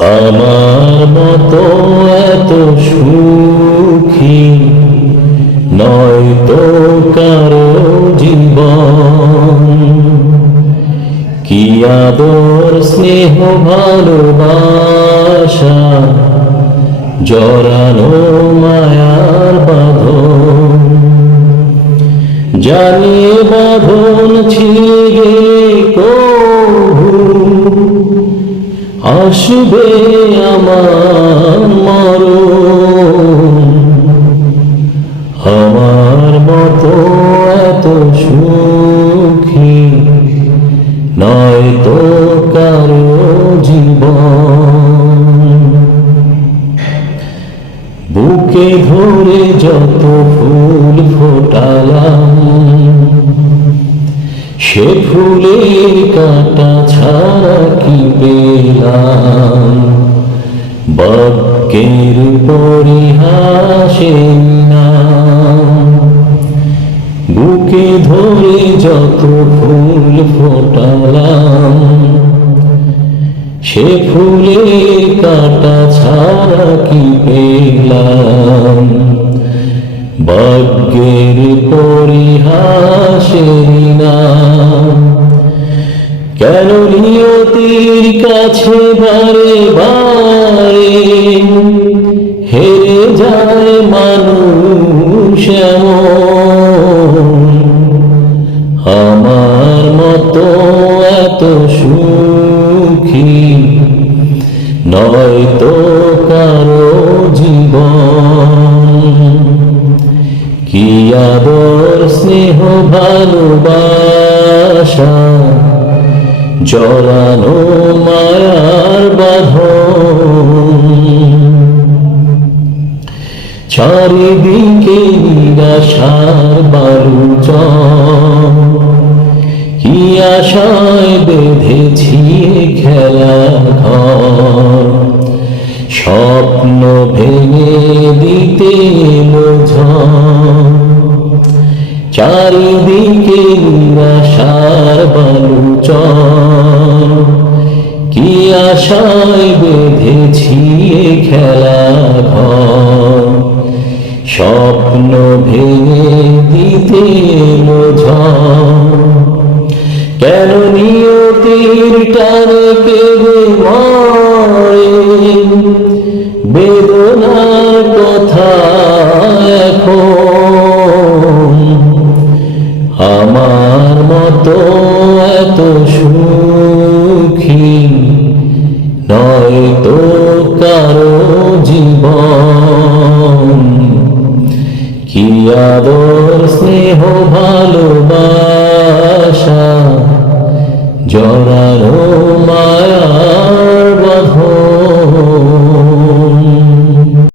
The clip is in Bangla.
আমার মতো এত সুখী নয়তো কারো জীবন। কি আদর স্নেহ ভালোবাসা জড়ানো মায়ার বাঁধন। জানি বাঁধন ছিঁড়ে গেলে কভু আসবে আমার মরণ। আমার মতো এত সুখী নয়তো কারো জীবন। বুকে ধরে যত ফুল ফোটালাম সে ফুলের কাঁটা ছাড়া কি পেলাম। বাক্যের পরিহাসের নাম। বুকে ধরে যত ফুল ফোটালাম সে ফুলের কাঁটা ছাড়া কি পেলাম। ভাগ্যের পরিহাসের নাম। কেন নিয়তির কাছে বারে বারে হেরে যায় মানুষ এমন। আমার মতো এত সুখী নয়তো কারো জীবন। কি আদর স্নেহ ভালোবাসা জড়ানো মায়ার বাঁধন। চারিদিকে নিরাশার বালুচর। কি আশায় বেঁধেছি খেলা ঘর। স্বপ্ন ভেঙে দিতে এলো ঝড়। চারিদিকে নিরাশার বালুচর। কি আশায় বেঁধেছি খেলা ঘর। স্বপ্ন ভেঙে দিতে এলো ঝড়। কেন নিয়তির টানে কেঁদে মরে বেদনার কথা এখন। আমার মতো এত সুখী নয়তো কারো জীবন। কি আদর স্নেহ ভালোবাসা জড়ানো